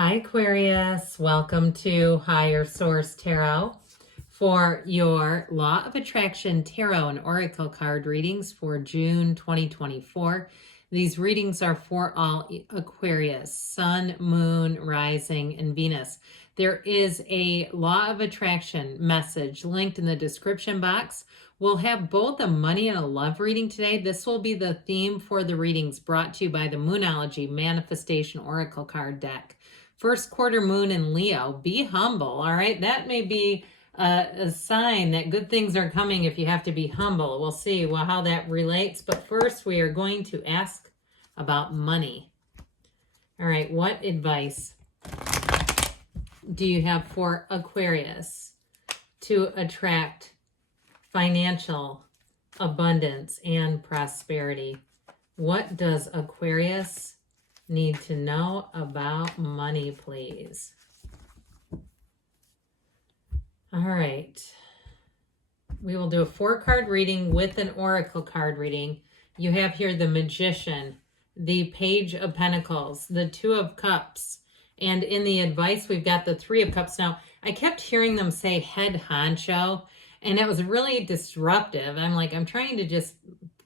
Hi, Aquarius. Welcome to Higher Source Tarot for your Law of Attraction Tarot and Oracle card readings for June 2024. These readings are for all Aquarius, Sun, Moon, Rising, and Venus. There is a Law of Attraction message linked in the description box. We'll have both a money and a love reading today. This will be the theme for the readings brought to you by the Moonology Manifestation Oracle card deck. First quarter moon in Leo, be humble, all right? That may be a sign that good things are coming if you have to be humble. We'll see how that relates. But first, we are going to ask about money. All right, what advice do you have for Aquarius to attract financial abundance and prosperity? What does Aquarius need to know about money, please? All right. We will do a 4-card reading with an oracle card reading. You have here the Magician, the Page of Pentacles, the 2 of Cups, and in the advice, we've got the 3 of Cups. Now, I kept hearing them say head honcho, and it was really disruptive. I'm trying to just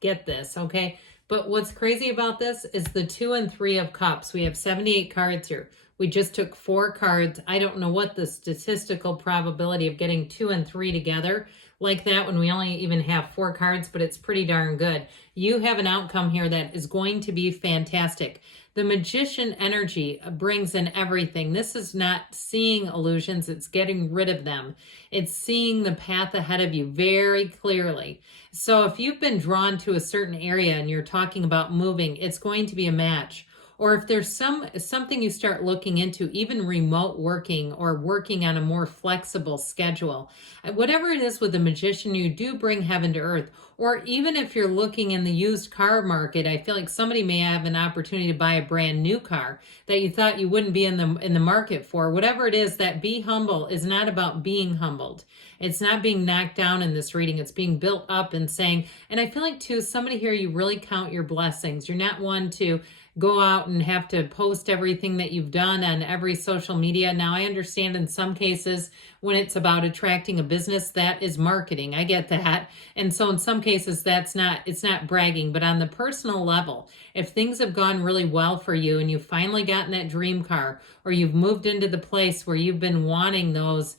get this, okay? But what's crazy about this is the 2 and 3 of Cups. We have 78 cards here. We just took 4 cards. I don't know what the statistical probability of getting 2 and 3 together like that when we only even have 4 cards, but it's pretty darn good. You have an outcome here that is going to be fantastic. The Magician energy brings in everything. This is not seeing illusions. It's getting rid of them. It's seeing the path ahead of you very clearly. So if you've been drawn to a certain area and you're talking about moving, it's going to be a match. Or if there's something you start looking into, even remote working or working on a more flexible schedule, whatever it is with the Magician, you do bring heaven to earth. Or even if you're looking in the used car market, I feel like somebody may have an opportunity to buy a brand new car that you thought you wouldn't be in the market for. Whatever it is, that be humble is not about being humbled. It's not being knocked down in this reading. It's being built up and saying, and I feel like too, somebody here, you really count your blessings. You're not one to go out and have to post everything that you've done on every social media. Now, I understand in some cases when it's about attracting a business, that is marketing. I get that. And so in some cases, it's not bragging. But on the personal level, if things have gone really well for you and you've finally gotten that dream car, or you've moved into the place where you've been wanting those,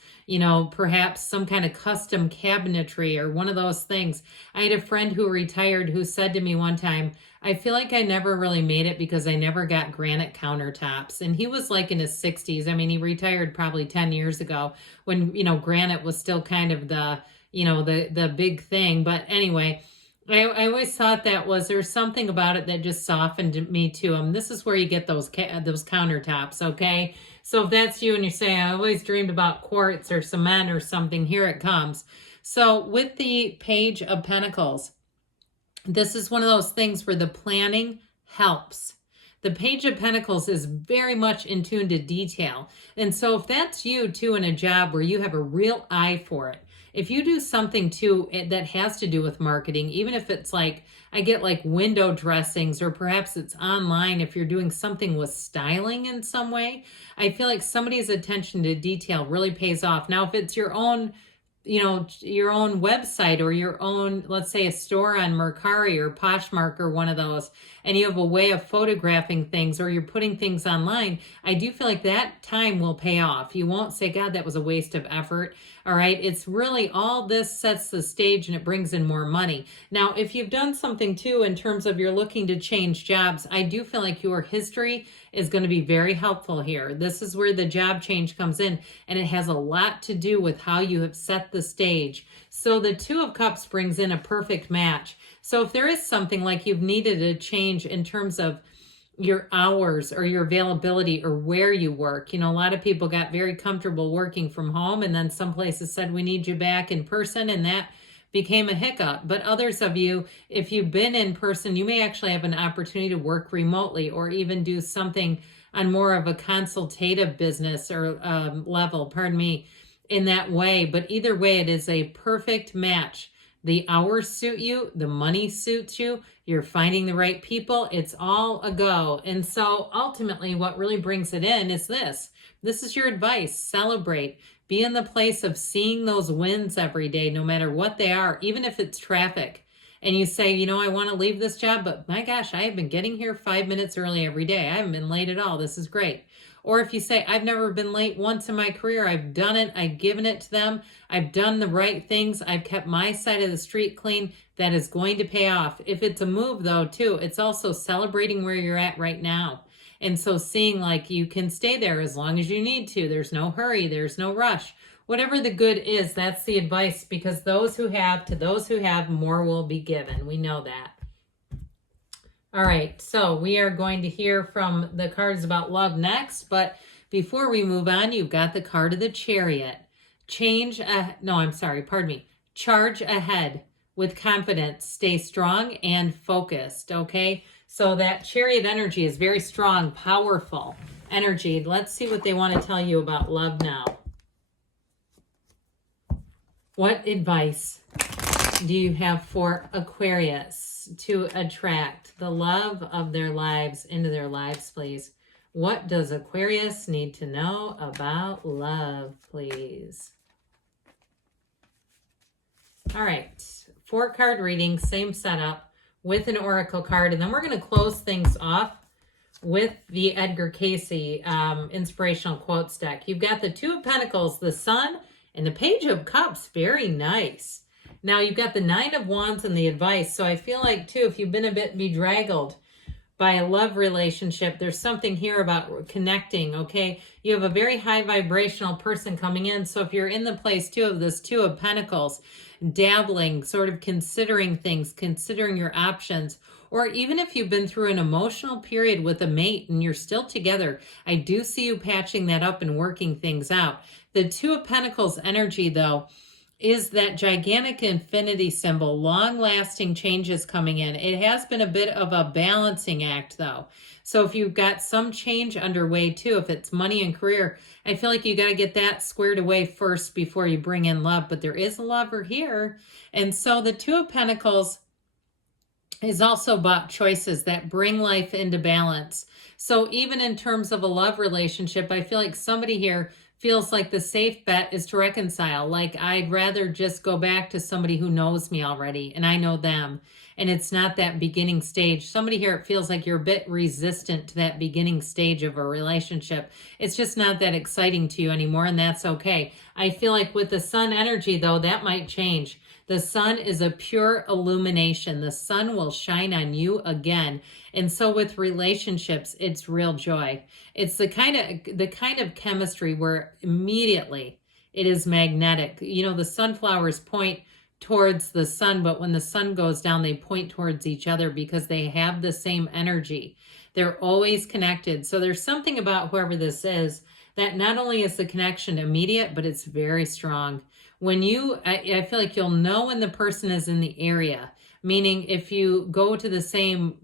perhaps some kind of custom cabinetry or one of those things. I had a friend who retired who said to me one time, I feel like I never really made it because I never got granite countertops. And he was like in his 60s. I mean, he retired probably 10 years ago when, granite was still kind of the big thing. But anyway, I always thought there's something about it that just softened me to him. This is where you get those countertops, okay? So if that's you and you say, I always dreamed about quartz or cement or something, here it comes. So with the Page of Pentacles, this is one of those things where the planning helps. The Page of Pentacles is very much in tune to detail. And so if that's you too in a job where you have a real eye for it, if you do something too that has to do with marketing, even if it's like, I get like window dressings, or perhaps it's online, if you're doing something with styling in some way, I feel like somebody's attention to detail really pays off. Now, if it's your own website or your own, let's say a store on Mercari or Poshmark or one of those, and you have a way of photographing things or you're putting things online, I do feel like that time will pay off. You won't say, God, that was a waste of effort. All right. It's really all this sets the stage and it brings in more money. Now, if you've done something too, in terms of you're looking to change jobs, I do feel like your history is going to be very helpful here. This is where the job change comes in, and it has a lot to do with how you have set the stage. So the 2 of Cups brings in a perfect match. So if there is something like you've needed a change in terms of your hours or your availability or where you work, a lot of people got very comfortable working from home, and then some places said, we need you back in person, and that became a hiccup. But others of you, if you've been in person, you may actually have an opportunity to work remotely or even do something on more of a consultative business or level, in that way. But either way, it is a perfect match The hours suit you, the money suits you, you're finding the right people, it's all a go. And so ultimately what really brings it in is this. This is your advice. Celebrate. Be in the place of seeing those wins every day, no matter what they are, even if it's traffic. And you say, you know, I want to leave this job, but my gosh, I have been getting here 5 minutes early every day. I haven't been late at all. This is great. Or if you say, I've never been late once in my career, I've done it, I've given it to them, I've done the right things, I've kept my side of the street clean, that is going to pay off. If it's a move though, too, it's also celebrating where you're at right now. And so seeing like you can stay there as long as you need to. There's no hurry, there's no rush. Whatever the good is, that's the advice, because those who have, to those who have, more will be given. We know that. All right, so we are going to hear from the cards about love next, but before we move on, you've got the card of the Chariot. Charge ahead with confidence. Stay strong and focused, okay? So that Chariot energy is very strong, powerful energy. Let's see what they want to tell you about love now. What advice do you have for Aquarius to attract the love of their lives into their lives, please? What does Aquarius need to know about love, please? All right, 4-card reading, same setup with an oracle card. And then we're going to close things off with the Edgar Cayce inspirational quotes deck. You've got the Two of Pentacles, the Sun, and the Page of Cups. Very nice. Now you've got the Nine of Wands and the advice. So I feel like too, if you've been a bit bedraggled by a love relationship, there's something here about connecting, okay? You have a very high vibrational person coming in. So if you're in the place too of this Two of Pentacles, dabbling, sort of considering things, considering your options, or even if you've been through an emotional period with a mate and you're still together, I do see you patching that up and working things out. The Two of Pentacles energy, though, is that gigantic infinity symbol, long-lasting changes coming in. It has been a bit of a balancing act, though. So if you've got some change underway, too, if it's money and career, I feel like you got to get that squared away first before you bring in love. But there is a lover here. And so the Two of Pentacles is also about choices that bring life into balance. So even in terms of a love relationship, I feel like somebody here feels like the safe bet is to reconcile. Like, I'd rather just go back to somebody who knows me already and I know them. And it's not that beginning stage. Somebody here, it feels like you're a bit resistant to that beginning stage of a relationship. It's just not that exciting to you anymore, and that's okay. I feel like with the Sun energy, though, that might change. The Sun is a pure illumination. The sun will shine on you again. And so with relationships, it's real joy. It's the kind of chemistry where immediately it is magnetic. You know, the sunflowers point towards the sun, but when the sun goes down, they point towards each other because they have the same energy. They're always connected. So there's something about whoever this is that not only is the connection immediate, but it's very strong. When I feel like you'll know when the person is in the area, meaning if you go to the same,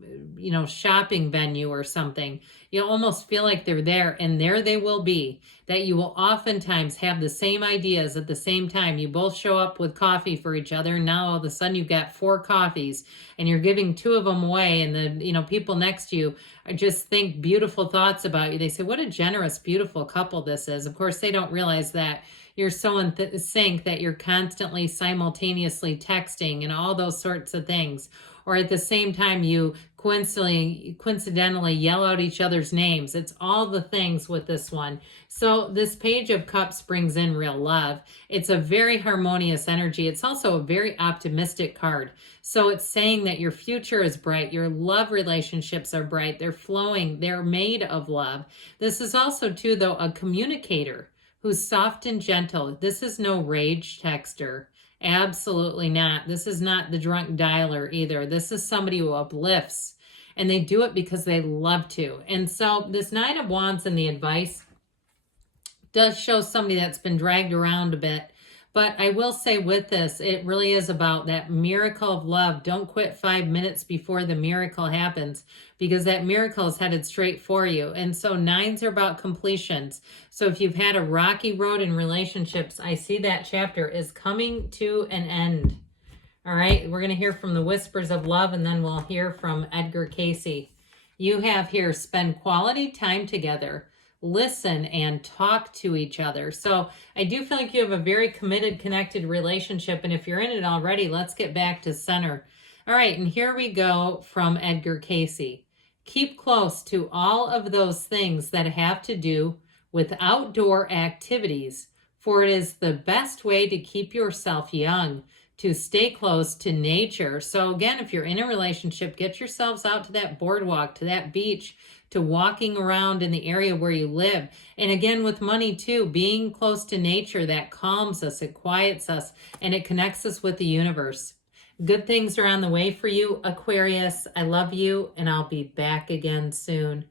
shopping venue or something, you'll almost feel like they're there, and there they will be, that you will oftentimes have the same ideas at the same time. You both show up with coffee for each other, and now all of a sudden you've got 4 coffees and you're giving 2 of them away, and the people next to you just think beautiful thoughts about you. They say, what a generous, beautiful couple this is. Of course, they don't realize that you're so in sync that you're constantly simultaneously texting and all those sorts of things. Or at the same time, you coincidentally yell out each other's names. It's all the things with this one. So this Page of Cups brings in real love. It's a very harmonious energy. It's also a very optimistic card. So it's saying that your future is bright. Your love relationships are bright. They're flowing. They're made of love. This is also, too, though, a communicator who's soft and gentle. This is no rage texter. Absolutely not. This is not the drunk dialer either. This is somebody who uplifts, and they do it because they love to. And so this Nine of Wands and the advice does show somebody that's been dragged around a bit. But I will say with this, it really is about that miracle of love. Don't quit 5 minutes before the miracle happens, because that miracle is headed straight for you. And so 9s are about completions. So if you've had a rocky road in relationships, I see that chapter is coming to an end. All right, we're going to hear from the Whispers of Love, and then we'll hear from Edgar Casey. You have here, spend quality time together, listen, and talk to each other. So I do feel like you have a very committed, connected relationship, and if you're in it already, let's get back to center. All right, and here we go from Edgar Casey. Keep close to all of those things that have to do with outdoor activities, for it is the best way to keep yourself young, to stay close to nature. So again, if you're in a relationship, get yourselves out to that boardwalk, to that beach, to walking around in the area where you live. And again, with money too, being close to nature, that calms us, it quiets us, and it connects us with the universe. Good things are on the way for you, Aquarius. I love you, and I'll be back again soon.